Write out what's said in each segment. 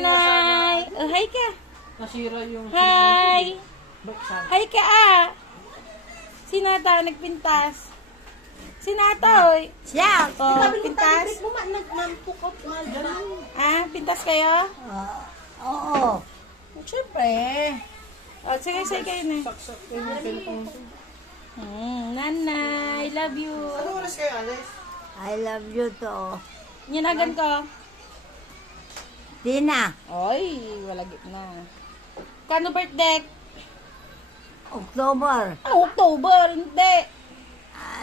nanay. Oh, hi ka. Nasira yung... Hi. Baksan. Hi ka Si Nata nagpintas. Si Nata, oy. Siya! Oh, pintas. Nagmampukot nga dyan. Pintas kayo? Oo. Siyempre. Oh, sige, say kayo na. Saksak yung cellphone ko. Nanay, love you. Ano oras kayo, Alice? I love you to. Nyanagan ko. Tina, Oy, wala gitna. Kano birthday? October. October, hindi.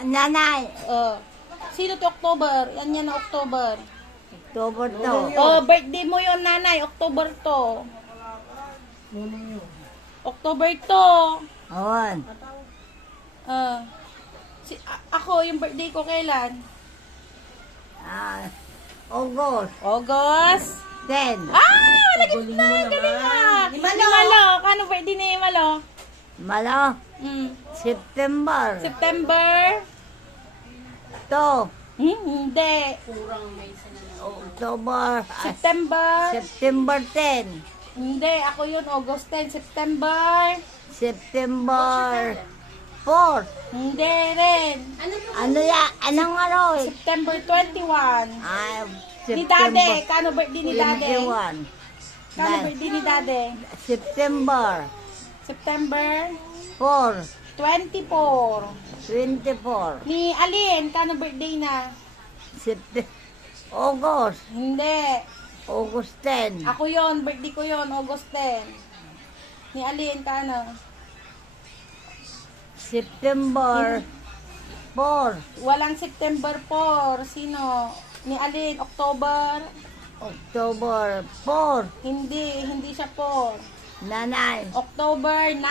Nanay, Sino to October? Yan na October. October to. Oh, birthday mo yon nanay. October to. Nunong yun. October to. Awan. Ako, yung birthday ko kailan? August August. 10. Malagit na. Galing ah. Malo. Kano birthday ni Malo? Malo, September. September. 2. Hindi. October. September. September 10. Hindi. Ako yun. August 10. September. September 4. Hindi rin. Ano ya? Anong araw? September 21. Ni Dade. Kano birthday ni Dade? 21. Kano birthday ni Dade? September September 4. 24. 24. Ni Alin, kano birthday na? August. Hindi. August 10. Ako yon, birthday ko yon, August 10. Ni Alin, kano? September 4. Walang September 4. Sino? Ni Alin, October? October 4. Hindi siya 4. Nanay. October 9.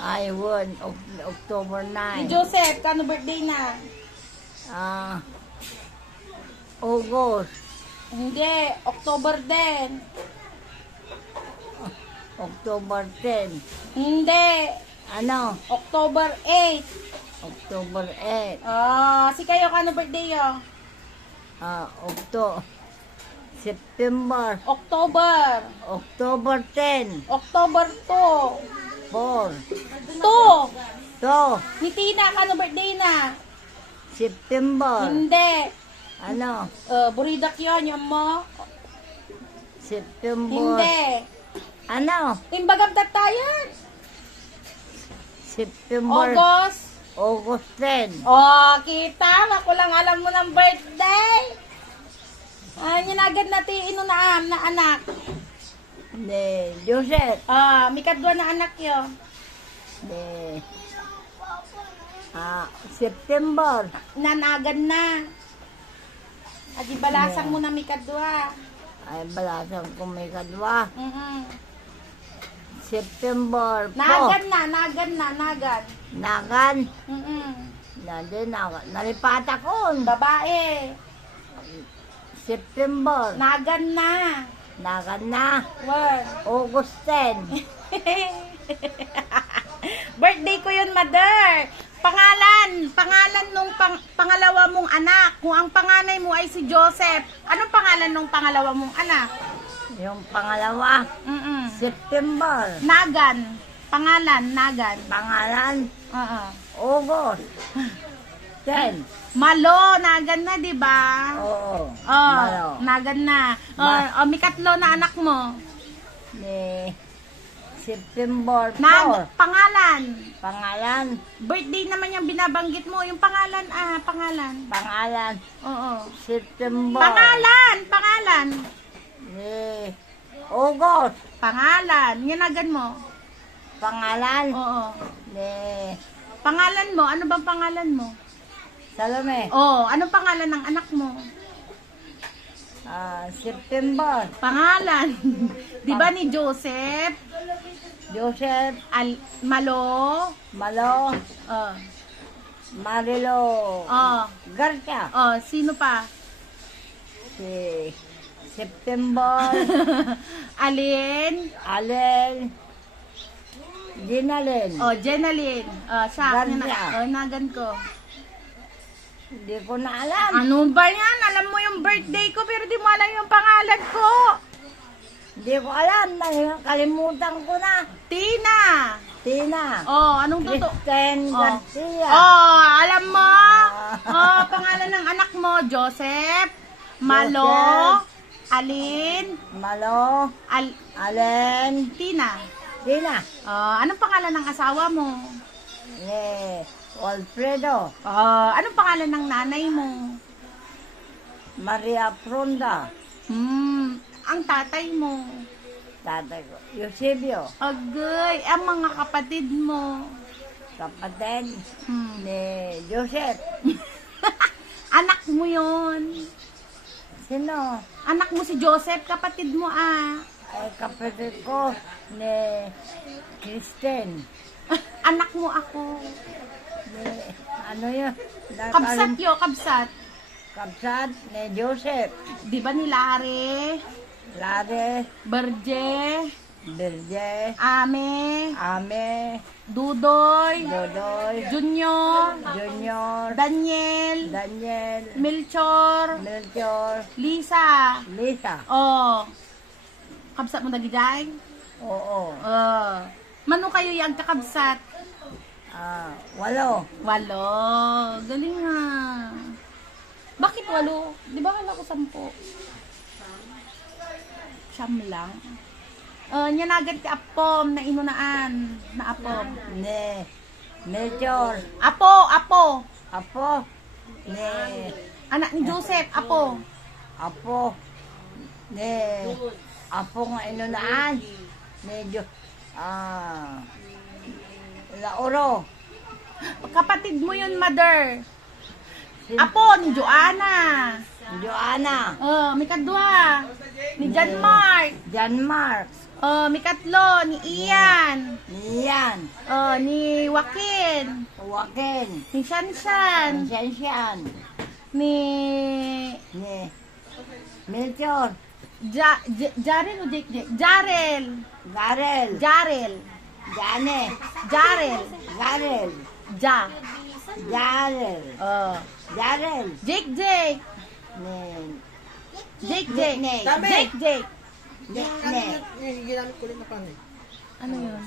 I won. October Ni 9. Joseph, kano birthday na? August. Hindi, October din. October 10. Hindi, Ano? October 8. October 8. Si kayo, kano birthday yo? September. October. October 10. October 2. 4. 2. 2. Ni Tina, kano birthday na? September. Hindi. Ano? Buridak yun, yung mo? September. Hindi. Ano? Imbagam tatayan. September. August. August 10. Kita. Ako lang alam mo ng birthday. Nyanagan natin inunaam na anak. Ni Joseph. May kadwa na anak yo. Ni September. Nanagan na. Adi balasang mo na may kadwa. Ay, balasang ko may kadwa. September 4. Nagan. Nagan. Nandun ako. Nalipata ko. Babae. September. Nagan na. Nagan na. Word. August 10. Birthday ko yun, mother. Pangalan nung pangalawa mong anak. Kung ang panganay mo ay si Joseph, anong pangalan nung pangalawa mong anak? Yung pangalawa. September. Nagan. Pangalan, Nagan. Pangalan. August 10. Malo, Nagan na, di ba? Oo. Oh, Nagan na. May katlo na anak mo. Ni September 4. Pangalan. Pangalan. Birthday naman yung binabanggit mo. Yung pangalan, pangalan. Pangalan. Oo. September. Pangalan. Ni August. Pangalan. Yanagan mo. Pangalan. Oo. Ni Pangalan mo. Ano bang pangalan mo? Salome. Anong pangalan ng anak mo? September. Pangalan. Di ba ni Joseph? Joseph. Malo. Malo. Marilo. Garcia. Sino pa? Si September. Alin. Ginalin. Jenaline. Garcia. Nagan ko. Hindi ko na alam. Ano ba yan? Alam mo yung birthday ko pero di mo alam yung pangalan ko. Hindi ko alam. Kalimutan ko na. Tina. Tina. Oh, anong totoo? Kristen Oh. Garcia. Oh, alam mo? Oh, pangalan ng anak mo, Joseph, Malo, Joseph. Alin, Malo. Allen. Tina. Tina. Oh, anong pangalan ng asawa mo? Alfredo. Oh, anong pangalan ng nanay mo? Maria Fronda. Ang tatay mo. Tatay ko. Eusebio. Agay, ang mga kapatid mo. Kapatid Hmm. ni Joseph. Anak mo yon. Sino? Anak mo si Joseph, kapatid mo ah. Ay, kapatid ko ni Kristen. Anak mo ako. Ni, ano yun? Kabsat yo, kabsat. Kapsat ni Joseph. Di ba ni Lare, Lare. Berje, Birje. Ame, Ame. Dudoy, Dodoy. Junior, Junior. Daniel, Daniel. Melchor, Melchor. Lisa. Lisa. Oh. Kabsat mo dagijay? Oo. Mano kayo yung kakabsat? 8. 8. Galing nga. Bakit 8? Di ba kala ko 10? Siyam lang. Nyanagan ti apom na inunaan. Na apom. Ni Melchor. Apo. Apo. Ni Anak ni Joseph, apo. Apo. Ni Apo nga inunaan. Ni Lauro. Kapatid mo yun, mother. Apo ni Joanna. Joanna. May kadwa. Ni John Mark. John Mark. May katlo. Ni Ian. Nian. Ni Joaquin. Joaquin. Ni Shanshan. Sian. Ni Ni Melchor. Jarel o Jake? Jarel. Garel. Jarel. Jane. Jarel. Garel. Ja. Jarel. Jarel. Jake. Ni Jake. Dami. Jake. Ni Ginamit ko rin na pan eh. Ano yun?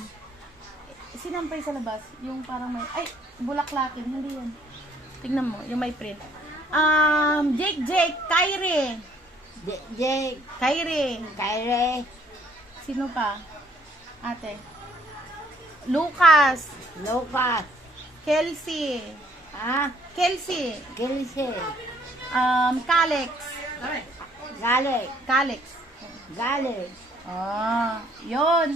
Sinampay sa labas. Yung parang may... Ay, bulaklakin. Hindi yun. Tingnan mo. Yung may print. Jake. Kyrie. Jake. Kyrie. Kyrie. Sino pa? Ate. Lucas. Lucas. Kelsey. Kelsey. Kelsey. Calex. Galek. Calex. Galek. Yun.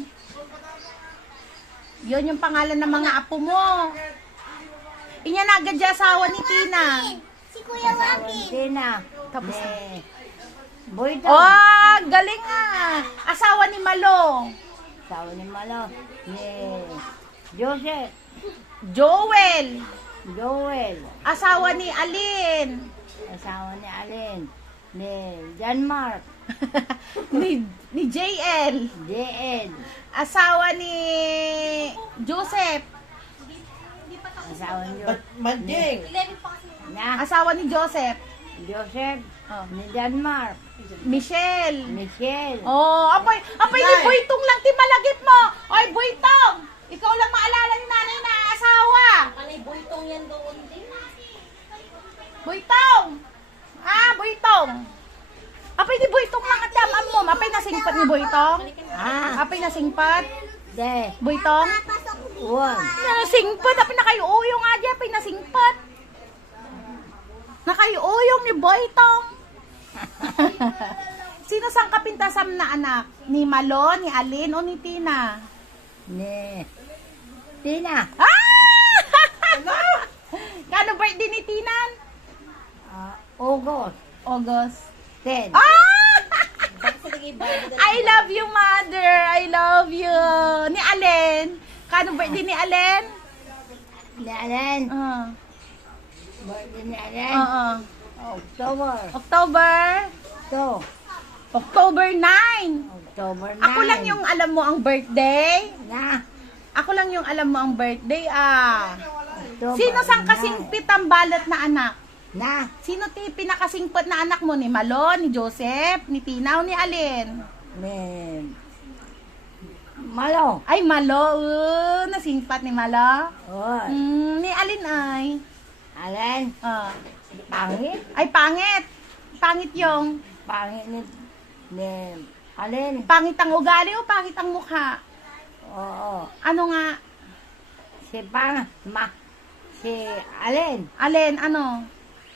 Yun yung pangalan ng mga apo mo. Inya na agad yung asawa ni Tina. Si Kuya Joaquin. Tina. Tapos Ni Boydo. Galing nga. Asawa ni Malo. Asawa ni Malo. Ni Joseph. Joel. Joel. Asawa ni Alin. Asawa ni Alin. Ni John Mark. ni JL. JL. Asawa ni Joseph. Asawa ni Manding. Na Asawa ni Joseph. Joseph. Oh. Ni John Mark. Michelle. Michelle. Apay ni Boytong lang ti malagip mo. Oy, Boytong. Ikaw lang maalala ni nanay na asawa. Panay bultong yan doon din. Boytong. Boytong. Apay ni Boytong lang at yaman mo. Apay nasingpat ni Boytong. Apay nasingpat. De. Boytong. One. Nasingpat. Apay nakayuyong nga di. Apay nasingpat. Nakayuyong ni Boytong. Sino sang kapintasam na anak? Ni Malo, ni Alin, o ni Tina? Ni Tina. Kano birthday ni Tina? August. August. 10. I love you, mother. I love you. Ni Allen. Kano birthday ni Allen? Ni Allen. Birthday ni Allen. October. October? 2. October 9. October 9. Ako lang yung alam mo ang birthday. Na. Ako lang yung alam mo ang birthday, October Sino sang 9. kasingpit ang balat na anak? Na. Sino ti pinakasingpit na anak mo? Ni Malo, ni Joseph, ni Tina, o ni Alin? ni Malo. Ay, Malo. Nasingpat ni Malo. Oh, Ni Alin ay. Alin, Ah. pangit. Ay, pangit. Pangit yung. Pangit ni Alin. Pangit ang ugali o pangit ang mukha? Oo. Ano nga? Si Alin, Alin, ano?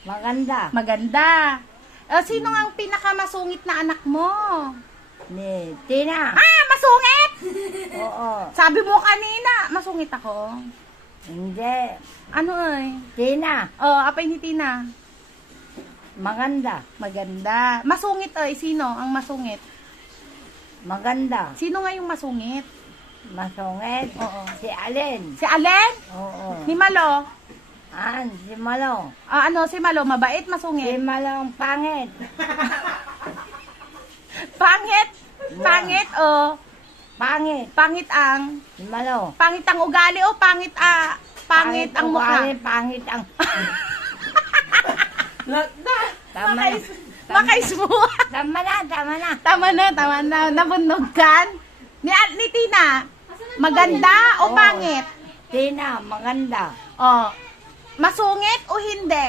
maganda. Maganda. Sino nga ang pinakamasungit na anak mo? Ni Tina. Ah, masungit! Oo. Sabi mo kanina, masungit ako. Hindi. Ano ay? Tina, Apay ni Tina. maganda. Maganda. Masungit ay, sino ang masungit? Maganda. Sino nga yung masungit? Masungit. Oo. Si Alin. Si Allen? Oo. Ni Malo? Si Malo. Si Malo, mabait, Si masungit? Malong pangit. Pangit? Pangit o? Pangit. Pangit ang? Si Malo. Pangit ang ugali o pangit pangit ang mukha? ugali, pangit ang... Tama na. Makais mo. Tama na, tama na. Tama na. Nabunog kan? Ni Tina, maganda o Oo. pangit? Tina, maganda. Masungit o hindi?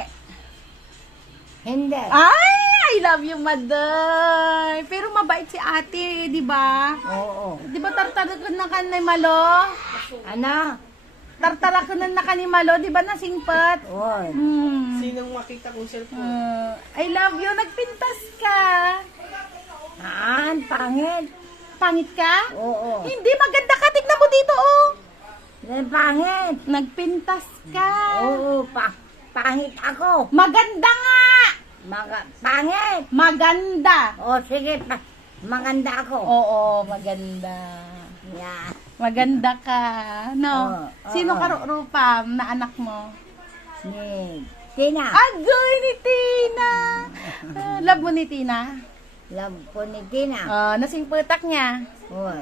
Hindi. Ay, I love you, mother. Pero mabait si ate, di ba? Oo. Di ba tartarakan na ka ni Malo? Ano? Tartarakan na ka ni Malo, di ba nasingpat? Oo. Sinong makita kong cellphone? I love you, nagpintas ka. Pangit. Pangit ka? Oo. Hindi, maganda ka. Tignan mo dito, oh. Pangit. Nagpintas ka. Oo, pangit ako. Maganda nga. Pangit. Maganda. O sige, maganda ako. Oo, maganda. Yeah. Maganda ka. No? Oo, Sino oo. ka Rupam na anak mo? Ni Tina. Agoy ni Tina. Love mo ni Tina? Love ko ni Tina. Nasingputak niya. Oo.